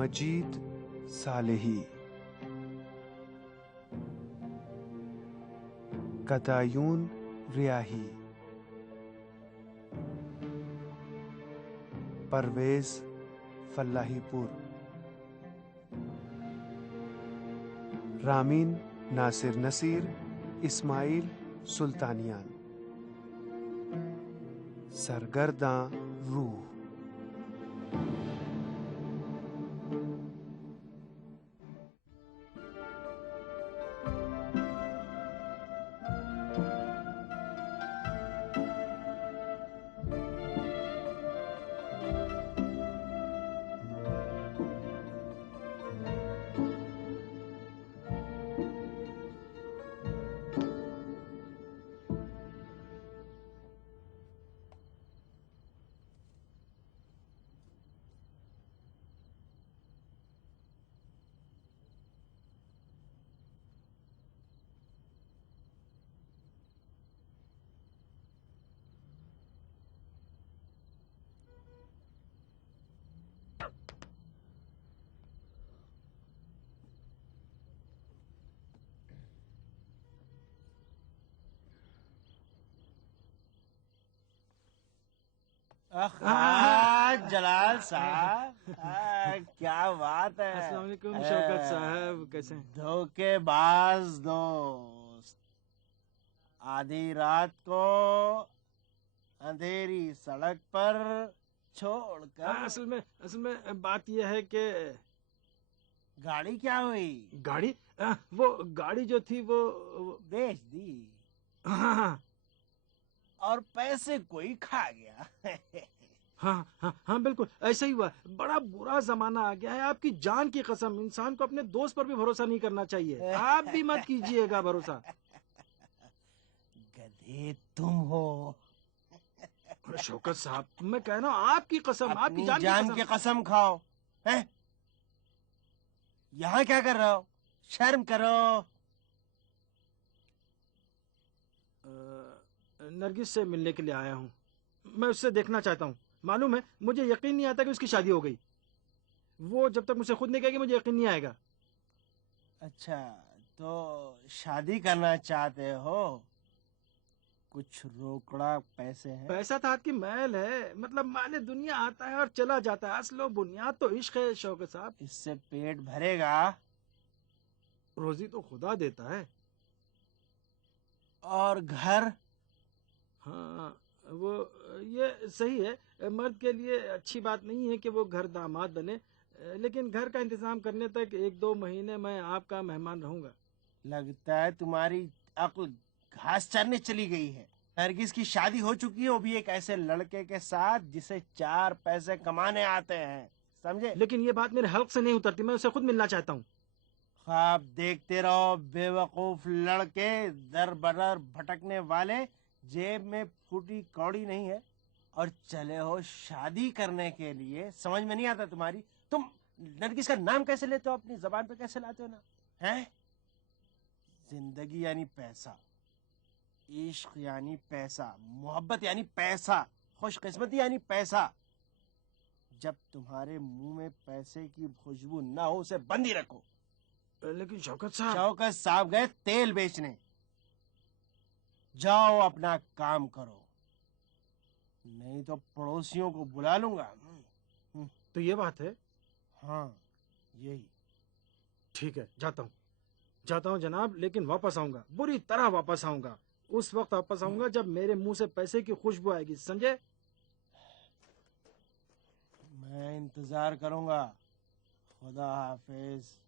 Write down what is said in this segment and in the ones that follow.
मजीद Salehi, कदायून रियाही, Parvez फल्लाहीपुर, Ramin Nasir Naseer, Ismail सुल्तानियान, सरगर्दां रूह। जलाल साहब, क्या बात है। अस्सलाम वालेकुम शौकत साहब, कैसे हैं? धोखेबाज दोस्त, आधी रात को अंधेरी सड़क पर छोड़कर। असल में बात यह है कि गाड़ी क्या हुई? गाड़ी वो गाड़ी जो थी वो बेच दी। हाँ और पैसे कोई खा गया। हाँ बिल्कुल ऐसा ही हुआ। बड़ा बुरा जमाना आ गया है। आपकी जान की कसम, इंसान को अपने दोस्त पर भी भरोसा नहीं करना चाहिए। आप भी मत कीजिएगा भरोसा। गधे तुम हो। शौकत साहब, मैं कह रहा हूँ आपकी कसम, आपकी जान की कसम खाओ। हैं? यहाँ क्या कर रहे हो? शर्म करो। नरगिस से मिलने के लिए आया हूँ। मैं उससे देखना चाहता हूँ। मालूम है, मुझे यकीन नहीं आता कि उसकी शादी हो गई। वो जब तक मुझसे खुद नहीं कहेगी मुझे यकीन नहीं आएगा। अच्छा, तो शादी करना चाहते हो? कुछ रोकड़ा पैसे हैं? पैसा तो हाथ की मैल है। मतलब माले दुनिया आता है और चला जाता है। असलो बुनियाद तो इश्क है शौकत साहब। इससे पेट भरेगा? रोजी तो खुदा देता है। और घर? हाँ वो ये सही है। मर्द के लिए अच्छी बात नहीं है कि वो घर दामाद बने, लेकिन घर का इंतजाम करने तक 1-2 महीने मैं आपका मेहमान रहूंगा। लगता है तुम्हारी अक्ल घास चरने चली गई है। नरगिस की शादी हो चुकी है, वो भी एक ऐसे लड़के के साथ जिसे 4 पैसे कमाने आते हैं, समझे? लेकिन ये बात मेरे हल्क से नहीं उतरती। मैं उसे खुद मिलना चाहता हूँ। ख्वाब देखते रहो बेवकूफ लड़के, दर बदर भटकने वाले, जेब में फूटी कौड़ी नहीं है और चले हो शादी करने के लिए। समझ में नहीं आता तुम्हारी? तुम नरगिस का नाम कैसे लेते हो? अपनी जबान पे कैसे लाते हो ना? हैं? जिंदगी यानी पैसा, इश्क यानी पैसा, मोहब्बत यानी पैसा, खुशकिस्मती यानी पैसा। जब तुम्हारे मुंह में पैसे की खुशबू ना हो उसे बंद ही रखो। लेकिन शौकत साहब गए तेल बेचने। जाओ अपना काम करो, नहीं तो पड़ोसियों को बुला लूंगा। तो ये बात है? हाँ यही। ठीक है, जाता हूँ जनाब, लेकिन वापस आऊंगा। बुरी तरह वापस आऊंगा। उस वक्त वापस आऊंगा जब मेरे मुंह से पैसे की खुशबू आएगी, समझे? मैं इंतजार करूंगा। खुदा हाफिज।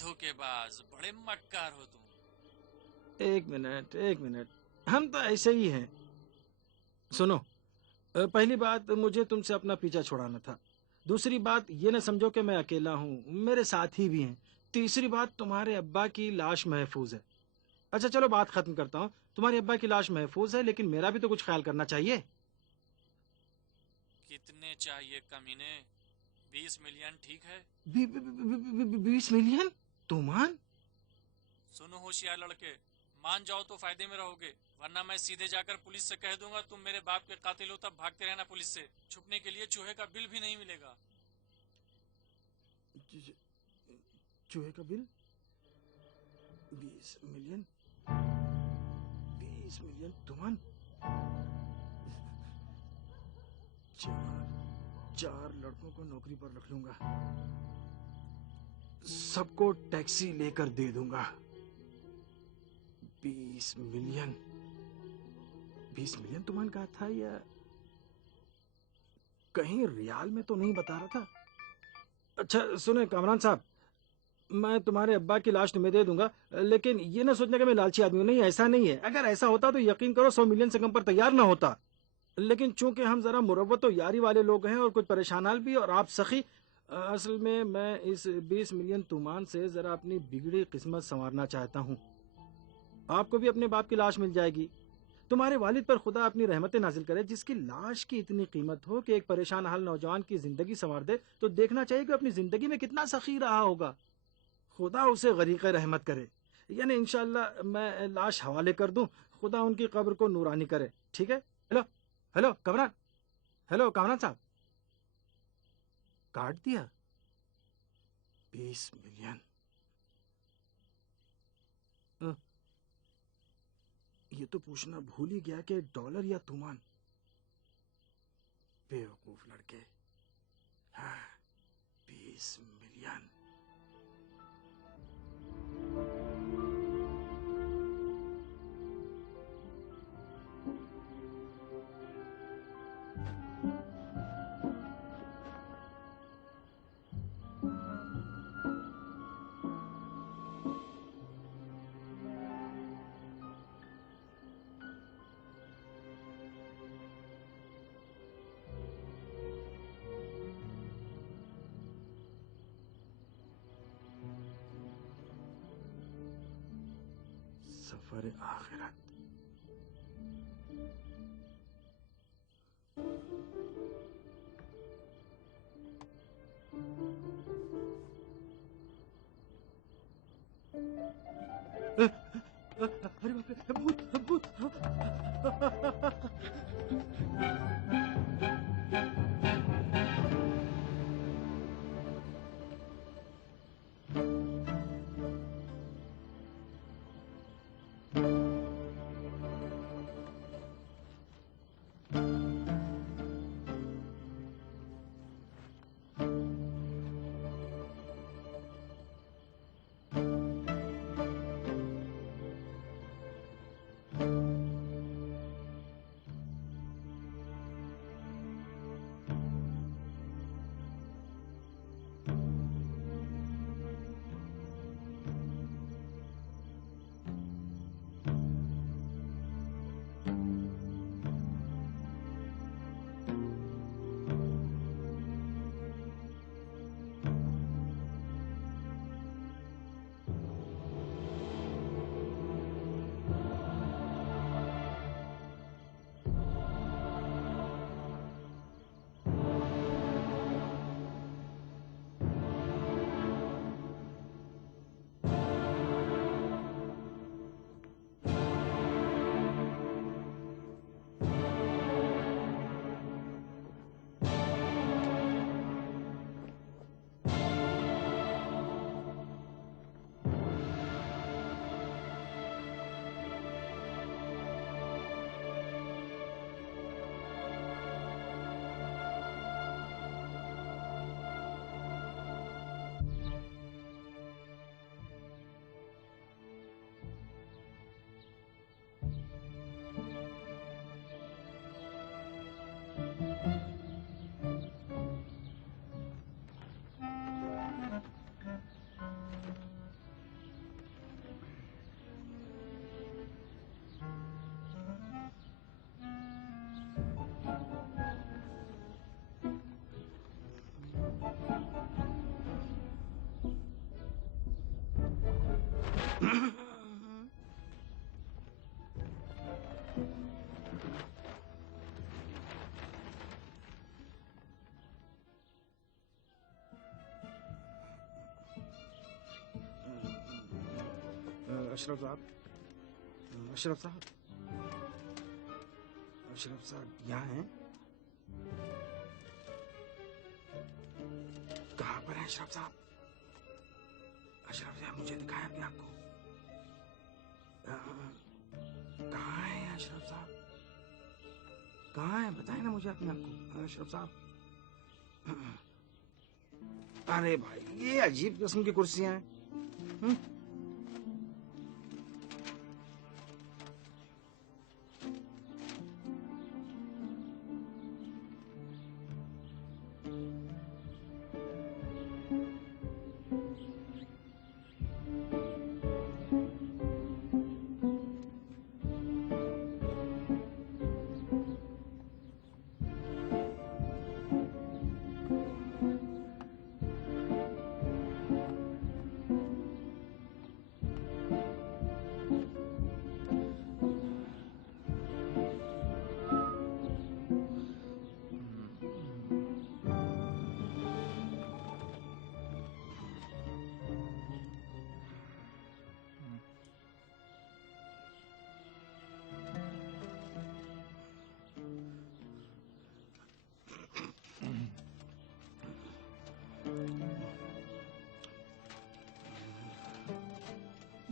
धोखेबाज, बड़े मक्कार हो तुम। एक मिनट, एक मिनट, हम तो ऐसे ही हैं। सुनो, पहली बात, मुझे तुमसे अपना पीछा छुड़ाना था। दूसरी बात, ये न समझो कि मैं अकेला हूँ, मेरे साथी भी हैं। तीसरी बात, तुम्हारे अब्बा की लाश महफूज है। अच्छा चलो, बात खत्म करता हूँ। तुम्हारे अब्बा की लाश महफूज है, लेकिन मेरा भी तो कुछ ख्याल करना चाहिए। कितने चाहिए कमीने? 20 मिलियन ठीक है? 20 मिलियन? तुमान? सुनो होशियार लड़के, मान जाओ तो फायदे में रहोगे, वरना मैं सीधे जाकर पुलिस से कह दूंगा तुम मेरे बाप के कातिल हो। तब भागते रहना पुलिस से। छुपने के लिए चूहे का बिल भी नहीं मिलेगा। चूहे का बिल? 20 मिलियन? 20 मिलियन तुमान? चार लड़कों को नौकरी पर रख लूंगा, सबको टैक्सी लेकर दे दूंगा। 20 मिलियन? 20 मिलियन तुमान कहा था, या कहीं रियाल में तो नहीं बता रहा था? अच्छा सुने कामरान साहब, मैं तुम्हारे अब्बा की लाश तुम्हें दे दूंगा, लेकिन ये ना सोचने का मैं लालची आदमी हूं। नहीं, ऐसा नहीं है। अगर ऐसा होता तो यकीन करो 100 मिलियन से कम पर तैयार ना होता। लेकिन चूंकि हम जरा मुरव्वत और यारी वाले लोग हैं और कुछ परेशान हाल भी, और आप सखी, असल में मैं इस 20 मिलियन तुमान से जरा अपनी बिगड़ी किस्मत संवारना चाहता हूँ। आपको भी अपने बाप की लाश मिल जाएगी। तुम्हारे वालिद पर खुदा अपनी रहमतें नाजिल करे, जिसकी लाश की इतनी कीमत हो कि एक परेशान हाल नौजवान की जिंदगी संवार दे। तो देखना चाहिए कि अपनी जिंदगी में कितना सखी रहा होगा। खुदा उसे गरीक रहमत करे। यानी इंशाल्लाह मैं लाश हवाले कर दूं, खुदा उनकी कब्र को नूरानी करे। ठीक है? Hello, hello Kamran, hello Kamran साहब। काट दिया? 20 मिलियन? अ, ये तो पूछना भूल ही गया कि डॉलर या तुमान। बेवकूफ लड़के। हाँ, 20 मिलियन। सफर आखिरत। अरे बाप रे, भूत भूत। अशरफ साहब, अशरफ साहब, अशरफ साहब यहाँ हैं? कहाँ पर हैं अशरफ साहब? अशरफ साहब मुझे दिखाया क्या आपको? कहाँ हैं अशरफ साहब? कहाँ हैं? बताएं ना मुझे अपने आप को अशरफ साहब। अरे भाई ये अजीब किस्म की कुर्सियां हैं।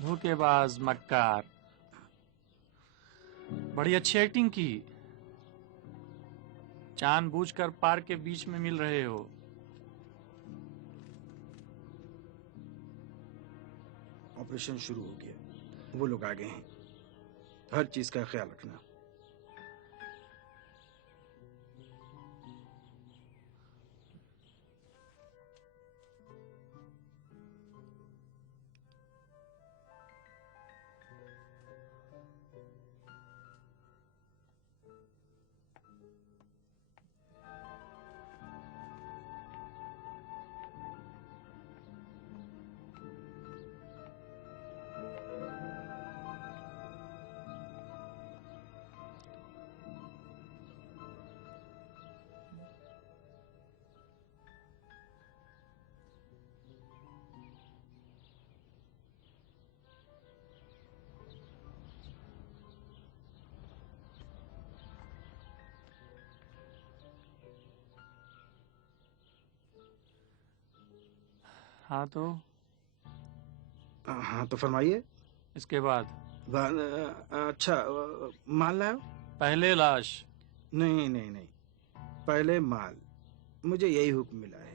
धोखेबाज, मक्कार। बड़ी अच्छी एक्टिंग की। जानबूझकर पार्क के बीच में मिल रहे हो। ऑपरेशन शुरू हो गया, वो लोग आ गए हैं। हर चीज का ख्याल रखना। हाँ तो फरमाइए। इसके बाद अच्छा, माल लाओ। पहले लाश। नहीं नहीं नहीं, पहले माल। मुझे यही हुक्म मिला है।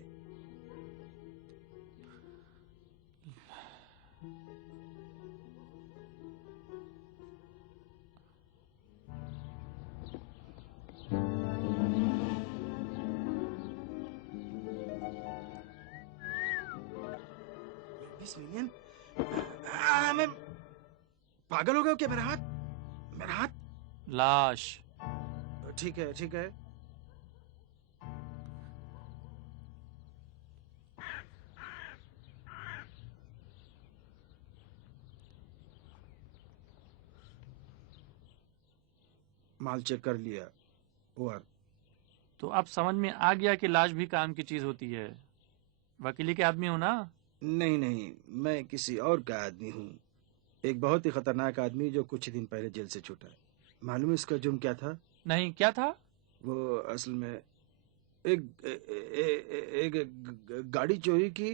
मिलियन? मैं पागल हो गया क्या? मेरा हाथ। लाश। ठीक है ठीक है। माल चेक कर लिया। ओवर। तो अब समझ में आ गया कि लाश भी काम की चीज होती है। वकीली के आदमी हो ना? नहीं नहीं, मैं किसी और का आदमी हूँ। एक बहुत ही खतरनाक आदमी जो कुछ दिन पहले जेल से छूटा है। मालूम है इसका जुर्म क्या था? नहीं, क्या था? वो असल में एक गाड़ी चोरी की,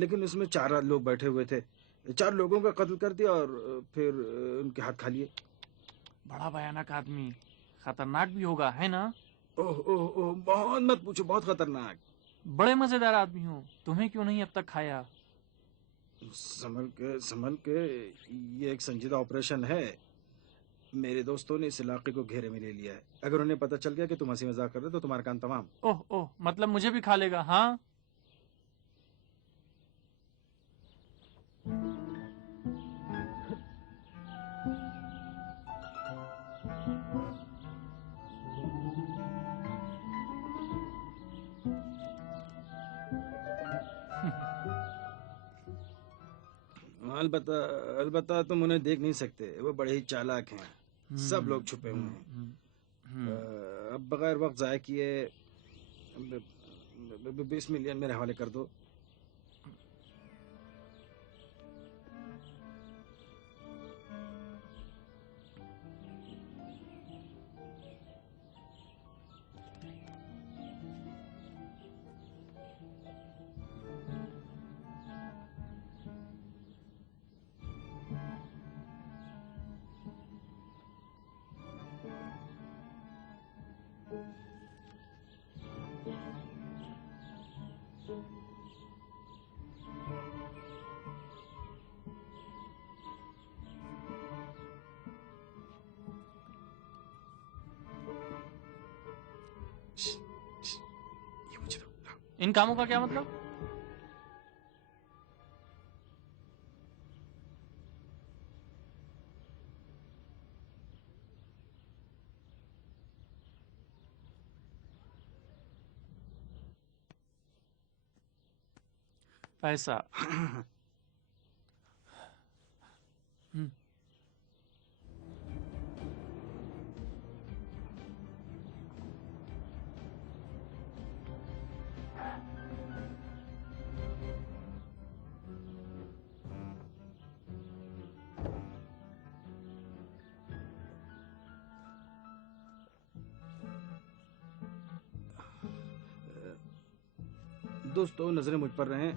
लेकिन उसमें 4 लोग बैठे हुए थे। 4 लोगों का कत्ल कर दिया और फिर उनके हाथ खा लिए। बड़ा भयानक आदमी, खतरनाक भी होगा, है ना? ओह ओह ओह, बहुत मत पूछो, बहुत खतरनाक। बड़े मजेदार आदमी हो। तुम्हें क्यों नहीं अब तक खाया? संभल के, ये एक संजीदा ऑपरेशन है। मेरे दोस्तों ने इस इलाके को घेरे में ले लिया है। अगर उन्हें पता चल गया कि तुम हंसी मजाक कर रहे हो तो तुम्हारा काम तमाम। ओह ओह, मतलब मुझे भी खा लेगा? हाँ। अलबत्ता तुम उन्हें देख नहीं सकते, वो बड़े ही चालाक हैं। सब लोग छुपे हुए हैं। अब बगैर वक्त जाया किए 20 मिलियन मेरे हवाले कर दो। इन कामों का क्या मतलब? पैसा। हम्म, दोस्तों, नजरें मुझ पर रहें।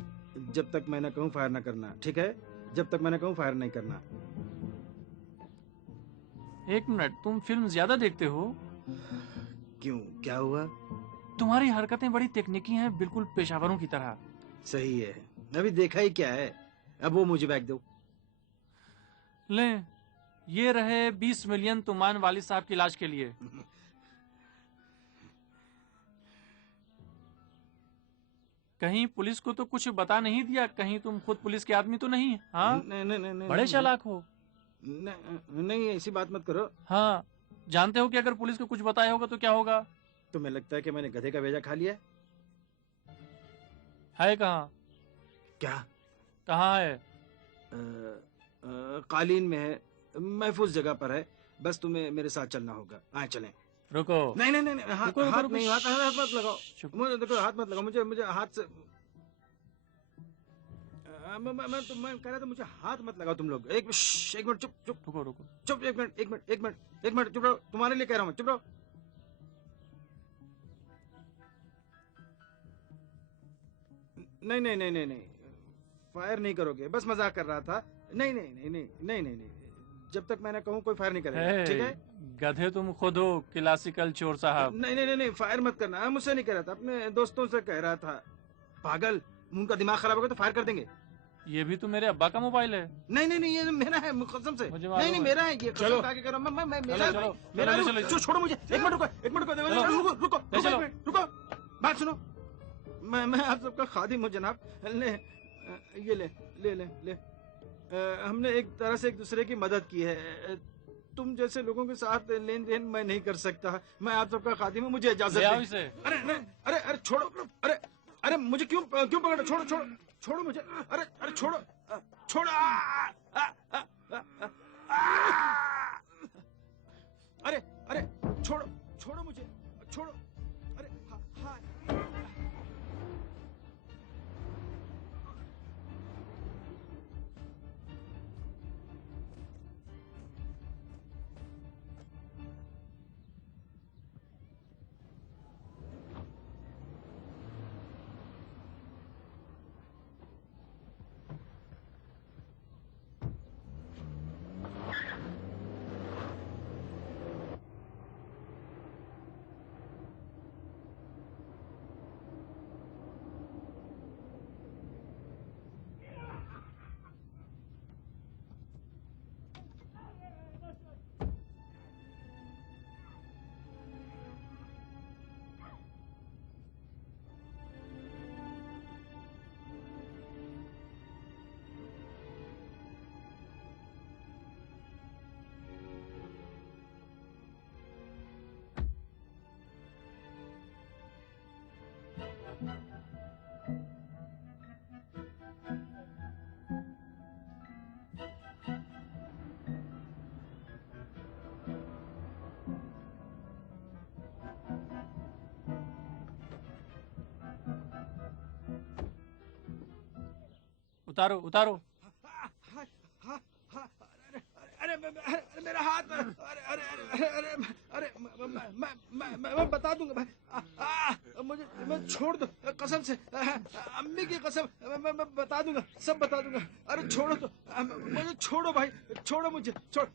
जब तक मैं ना कहूँ फायर ना करना, ठीक है? जब तक मैं ना कहूँ फायर नहीं करना। एक मिनट, तुम फिल्म ज्यादा देखते हो? क्यों, क्या हुआ? तुम्हारी हरकतें बड़ी तकनीकी हैं, बिल्कुल पेशावरों की तरह। सही है, अभी देखा ही क्या है। अब वो मुझे बैग दो। ले, ये रहे 20 मिलियन तुमान वालिद साहब की इलाज के लिए। कहीं पुलिस को तो कुछ बता नहीं दिया? कहीं तुम खुद पुलिस के आदमी तो नहीं? हाँ, नहीं नहीं नहीं बड़े चालाक हो। नहीं, ऐसी बात मत करो। हाँ, जानते हो कि अगर पुलिस को कुछ बताया होगा तो क्या होगा? तुम्हें लगता है कि मैंने गधे का भेजा खा लिया? है कहाँ? क्या? कहाँ है? कालीन में है, महफूज जगह पर है। बस तुम्हें मेरे साथ चलना होगा। आए चलें। रुको। नहीं नहीं नहीं, हाथ रुको, रुको, हाथ रुको, नहीं, हाथ मत लगाओ। चुप। मुझे देखो, हाथ मत लगाओ। मुझे मुझे हाथ से मैं कह रहा था, मुझे हाथ मत लगाओ तुम लोग। एक मिनट, चुप चुप रुको रुको। चुप। एक मिनट चुप रहो। तुम्हारे लिए कह रहा हूँ, चुप रहो। नहीं नहीं नहीं नहीं नहीं, फायर नहीं करोगे, बस मजाक कर रहा था। नहीं नहीं नहीं नहीं नहीं नहीं नहीं, जब तक मैंने कहूँ कोई फायर नहीं करेगा, ठीक है? गधे तुम खुद हो, क्लासिकल चोर साहब। नहीं नहीं नहीं नहीं, फायर मत करना। मुझसे नहीं कह रहा था, अपने दोस्तों से कह रहा था। पागल, उनका दिमाग खराब होगा तो फायर कर देंगे। ये भी तो मेरे अब्बा का मोबाइल है। नहीं नहीं नहीं, ये मेरा है, कसम से। मुझे नहीं मालूम नहीं, है। मेरा है ये, चलो। कसम खा के कह रहा हूं। मैं मेरा चलो, है, चलो, मेरा चलो, है। चलो, छोड़ो मुझे। एक मिनट रुको, एक मिनट चलो। रुको, रुको चलो। रुको। बात सुनो। मैं आप सबका खादिम हूँ जनाब। ले, ये ले ले ले ले। हमने एक तरह से एक दूसरे की मदद की है। तुम जैसे लोगों के साथ लेन देन मैं नहीं कर सकता। मैं आप सबका खादिम हूँ, मुझे इजाजत ले आओ दें। इसे। अरे अरे अरे अरे छोड़ो। अरे अरे मुझे क्यों क्यों पकड़ो? छोड़ो छोड़ो छोड़ो मुझे। अरे अरे छोड़ो छोड़ो। अरे अरे छोड़ो छोड़ो मुझे, छोड़ो। अरे हाँ। उतारो उतारो। अरे मेरा हाथ। अरे अरे अरे अरे अरे मैं बता दूंगा भाई। मुझे मैं छोड़ दो, कसम से, अम्मी की कसम। मैं बता दूंगा, सब बता दूंगा। अरे छोड़ो तो, मुझे छोड़ो भाई, छोड़ो मुझे, छोड़।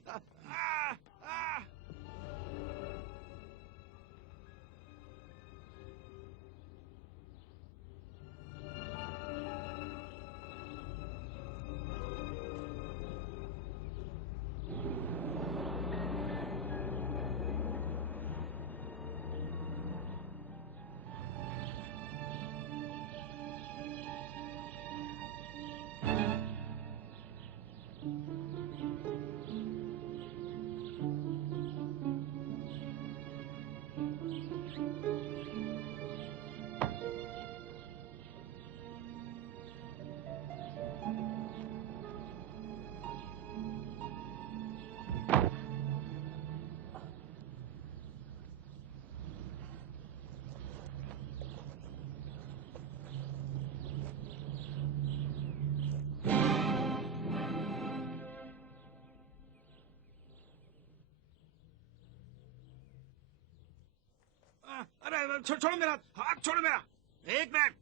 छोड़ो मेरा हाथ, छोड़ो मेरा। एक मिनट।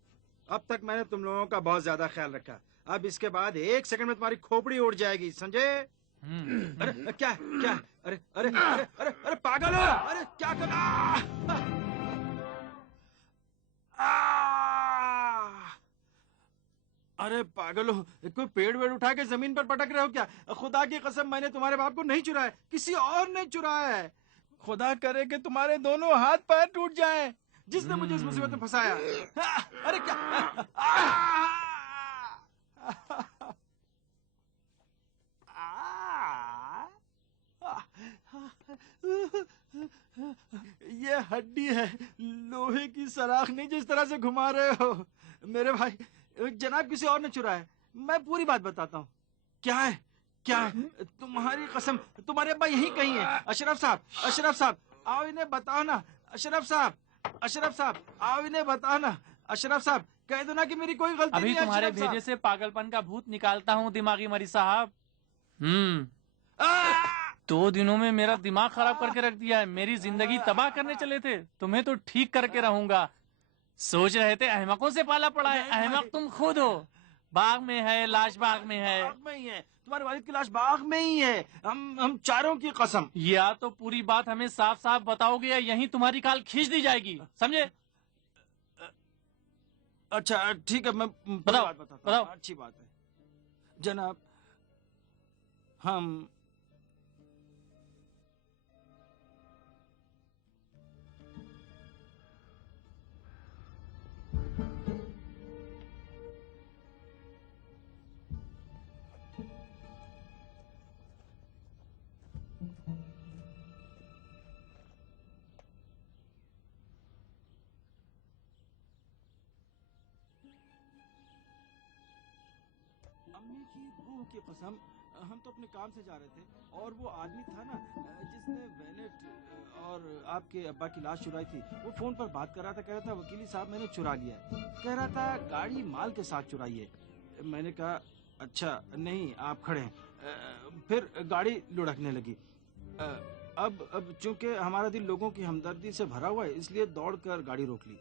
अब तक मैंने तुम लोगों का बहुत ज्यादा ख्याल रखा, अब इसके बाद 1 सेकंड में तुम्हारी खोपड़ी उड़ जाएगी, समझे? अरे क्या क्या? अरे अरे अरे अरे अरे पागल हो? अरे क्या कर? अरे पागल हो, कोई पेड़ वेड़ उठा के जमीन पर पटक रहे हो क्या? खुदा की कसम मैंने तुम्हारे बाप को नहीं चुराया, किसी और ने चुराया है। खुदा करे कि तुम्हारे दोनों हाथ पैर टूट जाएं, जिसने मुझे इस मुसीबत में फंसाया। अरे क्या? ये हड्डी है, लोहे की सराख नहीं जिस तरह से घुमा रहे हो। मेरे भाई जनाब किसी और ने चुराया है, मैं पूरी बात बताता हूँ। क्या है क्या है? तुम्हारी कसम, तुम्हारे अब्बा यहीं कहीं है। अशरफ साहब, अशरफ साहब आओ इन्हें बताओ ना। अशरफ साहब, अशरफ साहब आओ इन्हें बताओ ना। अशरफ साहब कह दो ना कि मेरी कोई गलती अभी नहीं है। तुम्हारे अशरफ साहब। भेजे से पागलपन का भूत निकालता हूँ दिमागी मरीज साहब। 2 दिनों में मेरा दिमाग खराब करके रख दिया है, मेरी जिंदगी तबाह करने चले थे, तुम्हें तो ठीक करके रहूंगा। सोच रहे थे अहमकों से पाला पड़ा है, अहमक तुम खुद हो। बाग में है लाश, बाग में है। बाग में ही है, तुम्हारे वालिद की लाश बाग में ही है। हम चारों की कसम। या तो पूरी बात हमें साफ साफ बताओगे या यहीं तुम्हारी खाल खींच दी जाएगी, समझे? अच्छा ठीक है, मैं पूरी बताओ, बात बताता बताओ। हूँ। अच्छी बात है जनाब, हम अम्मी की रूह की कसम, हम तो अपने काम से जा रहे थे और वो आदमी था ना जिसने वैलेट और आपके अब्बा की लाश चुराई थी, वो फोन पर बात कर रहा था। कह रहा था वकीली साहब मैंने चुरा लिया है। कह रहा था गाड़ी माल के साथ चुराई है। मैंने कहा अच्छा नहीं, आप खड़े हैं। फिर गाड़ी लुढ़कने लगी। अब चूंकि हमारा दिल लोगों की हमदर्दी से भरा हुआ है, इसलिए दौड़कर गाड़ी रोक ली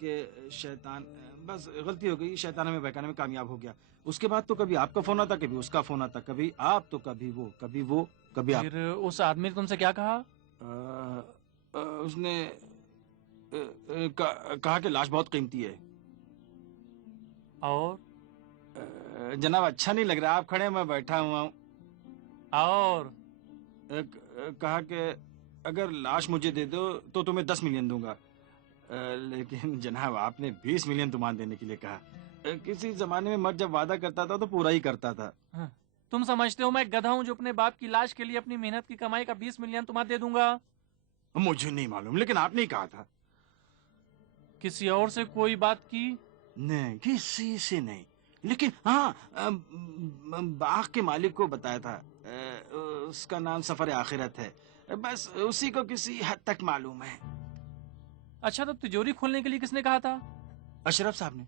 कि शैतान, बस गलती हो गई, शैतान में बहकाने में कामयाब हो गया। उसके बाद तो कभी आपका फोन आता, कभी उसका फोन आता, कभी आप तो कभी वो, कभी वो, कभी आप। फिर उस आदमी ने तुमसे क्या कहा? उसने कहा कि लाश बहुत कीमती है। और जनाब अच्छा नहीं लग रहा, आप खड़े हैं, मैं बैठा हुआ हूँ। और कहा कि अगर लाश मुझे दे दो तो तुम्हें 10 मिलियन दूंगा। लेकिन जनाब आपने 20 मिलियन तुम्हां देने के लिए कहा। किसी जमाने में मर्द जब वादा करता था तो पूरा ही करता था। तुम समझते हो मैं गधा हूँ जो अपने बाप की लाश के लिए अपनी मेहनत की कमाई का 20 मिलियन तुम्हारा दे दूंगा? मुझे नहीं मालूम, लेकिन आपने ही कहा था। किसी और से कोई बात की? नहीं, किसी से नहीं, लेकिन हाँ बाग के मालिक को बताया था। उसका नाम सफर आखिरत है, बस उसी को किसी हद तक मालूम है। अच्छा तो तिजोरी खोलने के लिए किसने कहा था? अशरफ साहब ने।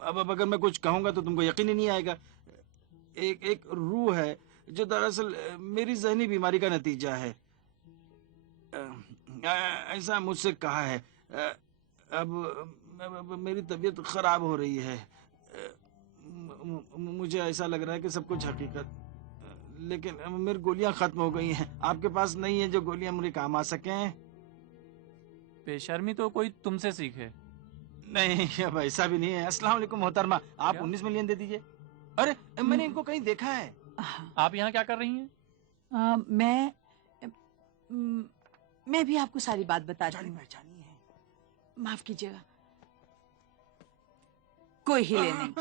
अब अगर मैं कुछ कहूंगा तो तुमको यकीन ही नहीं आएगा। एक रूह है जो दरअसल मेरी जहनी बीमारी का नतीजा है। ऐसा मुझसे कहा है। अब मेरी तबीयत खराब हो रही है। मुझे ऐसा लग रहा है कि सब कुछ हकीकत, लेकिन मेरी गोलियां खत्म हो गई हैं। आपके पास नहीं है जो गोलियां मुझे काम आ सकें? बेशर्मी तो कोई तुमसे सीखे। नहीं, अब ऐसा भी नहीं है। अस्सलाम वालेकुम मोहतरमा, आप 19 मिलियन दे दीजिए। अरे मैंने इनको कहीं देखा है। आप यहाँ क्या कर रही हैं? मैं भी आपको सारी बात बता रही हूँ। पहचानी है। माफ कीजिएगा, कोई हिले नहीं।